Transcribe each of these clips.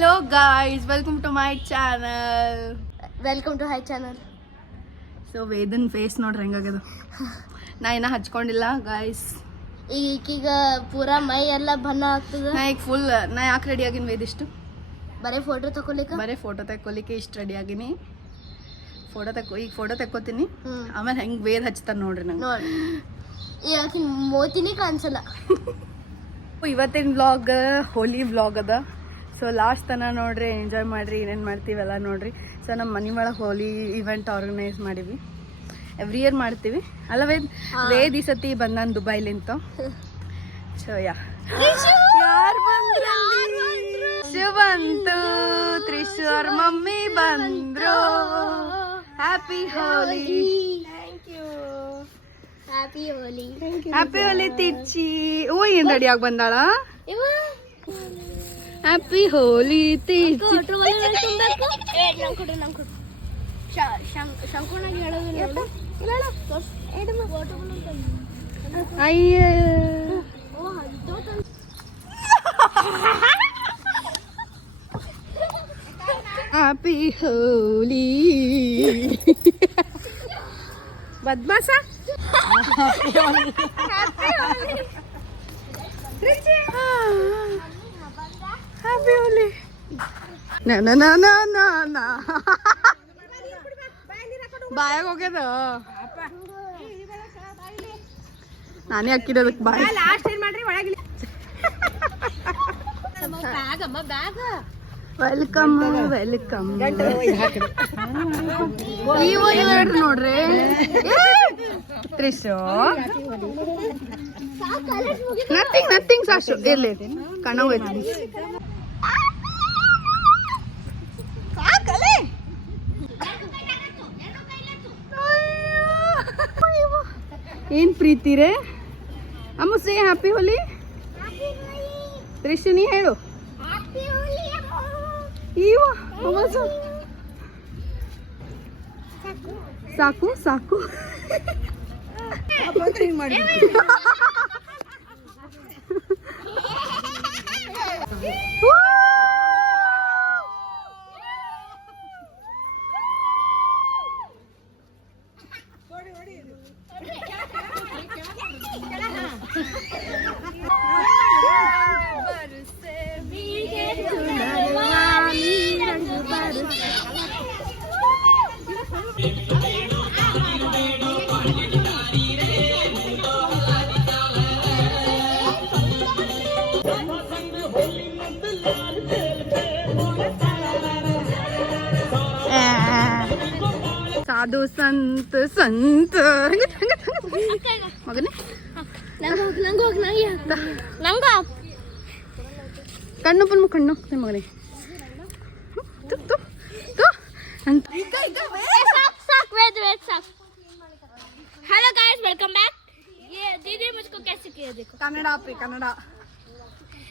Hello guys, welcome to my channel. Welcome to my channel. So ವೇದನ್ face ನೋಡ್ರಿ ಹೆಂಗಾಗ್ಯದ. ನಾ ಇನ್ನ ಹಚ್ಕೊಂಡಿಲ್ಲ ಗಾಯ್ಸ್. ಈಗ ಪೂರಾ ಮೈ ಎಲ್ಲ ಬಣ್ಣ ಆಗ್ತದ. ನಾ ಈಗ ಫುಲ್ ನಾ ಯಾಕೆ ರೆಡಿ ಆಗಿನಿ ವೇದ್ ಇಷ್ಟು? ಬರೀ ಫೋಟೋ ತಗೊಲಿಕ್ಕೆ ಇಷ್ಟು ರೆಡಿ ಆಗಿನಿ. ಈಗ ಫೋಟೋ ತಕ್ಕೋತೀನಿ. ಆಮೇಲೆ ಹೆಂಗ್ ವೇದ್ ಹಚ್ತಾರ ನೋಡ್ರಿ ನಂಗೆ. ನೋಡಿ ಈಗ ಮೋತಿನೇ ಕಾಣಿಸಲ್ಲ. ಇವತ್ತಿನ ವ್ಲಾಗ್ ಹೋಲಿ ವ್ಲಾಗ್ ಅದ. ಸೊ ಲಾಸ್ಟ್ ತನಕ ನೋಡ್ರಿ, ಎಂಜಾಯ್ ಮಾಡ್ರಿ, ಏನೇನು ಮಾಡ್ತೀವೆಲ್ಲ ನೋಡ್ರಿ. ಸೊ ನಮ್ಮ ಮನೆ ಒಳಗೆ ಹೋಲಿ ಇವೆಂಟ್ ಆರ್ಗನೈಸ್ ಮಾಡೀವಿ. ಎವ್ರಿ ಇಯರ್ ಮಾಡ್ತೀವಿ ಅಲ್ಲ ವೇದ್ ಈ ಸತಿ ಬಂದಾನ ದುಬೈಲಿಂತ. ಸೊ ಯಾರು ಬಂತು? ತ್ರಿಶು ಅವ್ರ ಮಮ್ಮಿ ಬಂದ್ರು. ಹ್ಯಾಪಿ ಹೋಲಿ. ಹ್ಯಾಪಿ ಹೋಲಿ ತಿಚ್ಚಿ. ಏನ್ ರೆಡಿ ಆಗಿ ಬಂದಾಳ? ಹ್ಯಾಪಿ ಹೋಲಿ ತಿಚ್ಚಿ. ಅಯ್ಯ ಹ್ಯಾಪಿ ಹೋಲಿ ಬದ್ಮಾಸ. ಹ್ಯಾಪಿ ಹೋಲಿ. ಬಾಯಾಗ ಹೋಗ್ಯದ. ನಾನೇ ಹಾಕಿರೋದಕ್ಕೆ ಬಾಯ್. Welcome welcome. ನೋಡ್ರಿ ತ್ರಿಶು. ನಥಿಂಗ್ ಸಾಶು ಇರ್ಲಿ ಕಣವ್ ಐತಿ. ಏನ್ ಪ್ರೀತಿ ರೇ ಅಮ್ಮ. ಸೇ ಹ್ಯಾಪಿ ಹೋಲಿ. ತ್ರಿಶು ನೀ ಹೇಳು. ಸಾಕು ಸಾಕು. ಸಾಧು ಸಂತ ಸಂತ ಮಗನೇ ಕಣ್ಣು ಪುಲ್ಮ ಕಣ್ಣು ಮಗನೇ. Hello guys, welcome back. ये दीदी मुझको कैसे किया देखो. ಕನ್ನಡ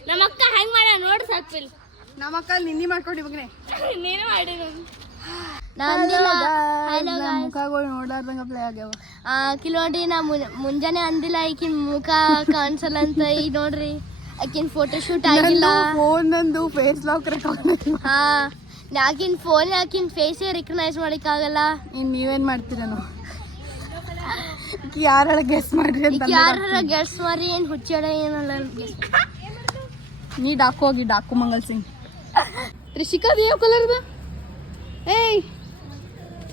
ನಮ್ಮ ಅಕ್ಕ ಹೆಂಗ್ ಮಾಡ ನೋಡ್ ಸಾಕ್ಬಿಲ್. ನಮ್ಮ ಅಕ್ಕ ನಿನ್ನೆ ಮಾಡ್ಕೊಡಿ ಮಗನೇ. ನೀನು ಮಾಡಿ ಮುಖಗಳು ನೋಡಾರ್ದಂಗ ಪ್ಲೇ ಆಗ್ಯಾವ. ಕಿಲೋಡಿ ನಾ ಮುಂಜಾನೆ ಅಂದಿಲ್ಲ ಈಕಿನ ಮುಖ ಕಾಣಿಸಲ್ಲ ಅಂತ. ಈಗ ನೋಡ್ರಿ ಆಕಿನ ಫೋಟೋ ಶೂಟ್ ಆಗಿಲ್ಲ. ಫೋನ್ ನಂದು ಫೇಸ್ ಲಾಕ್ ಆಕಿನ ಫೋನ್ ಆಕಿನ ಫೇಸೇ ರಿಕಗ್ನೈಸ್ ಮಾಡಕ್ ಆಗಲ್ಲ. ಇನ್ ನೀವೇನ್ ಮಾಡ್ತೀರನು? ಯಾರ ಗೆಸ್ ಮಾಡ್ರಿ ಅಂತ. ಯಾರ ಗೆಸ್ ಮಾಡಿ ಏನ್ ಹುಚ್ಚಾಡ ಏನಲ್ಲ. ನೀ ಡಾಕು ಹೋಗಿ ಡಾಕು ಮಂಗಲ್ ಸಿಂಗ್. ತ್ರಿಷಿಕಾದ ಯಾವ ಕಲರ್ ಅದ? ಏಯ್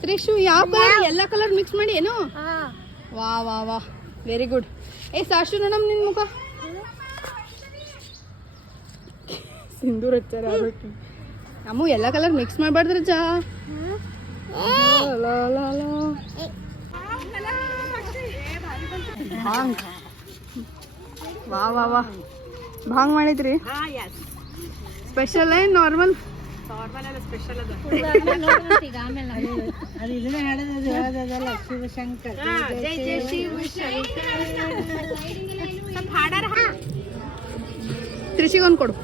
ತ್ರಿಷು ಯಾವ ಕಲರ್? ಎಲ್ಲ ಕಲರ್ ಮಿಕ್ಸ್ ಮಾಡಿ ಏನು? ವಾ ವಾ ವಾ ವೆರಿ ಗುಡ್. ಸಾಶು ನೋಡಮ್ ನಿನ್ ಮುಖ. ಸಿಂಧೂರ್ ಹಚ್ಚಾರ ಆಗ್ಬೇಕು. ನಮ್ಮ ಎಲ್ಲ ಕಲರ್ ಮಿಕ್ಸ್ ಮಾಡ್ಬಾರ್ದ್ರ ಜಾ. ಭಾಂಗ್ ವಾ ವಾ ವಾ ಭಾಂಗ್ ಮಾಡಿದ್ರಿ? ಸ್ಪೆಷಲ್ ಏನ್ ನಾರ್ಮಲ್? ಸ್ಪೆಷಲ್ ಅದ. ತ್ರಿಷಿಗೊಂದು ಕೊಡು.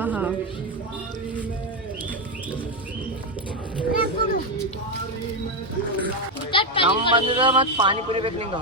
ಆಹಾ ನಮ್ಮ ಬಂದಿದ ಮತ್ತು ಪಾನಿಪುರಿ ಬೇಕು ನಿಂಗೆ.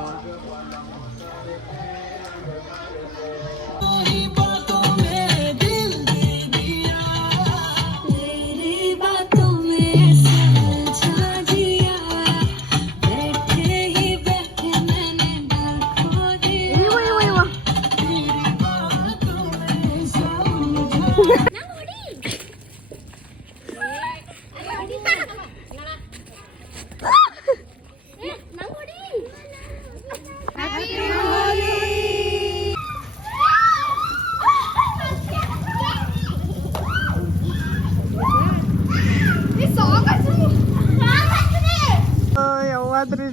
ರಾತ್ರಿ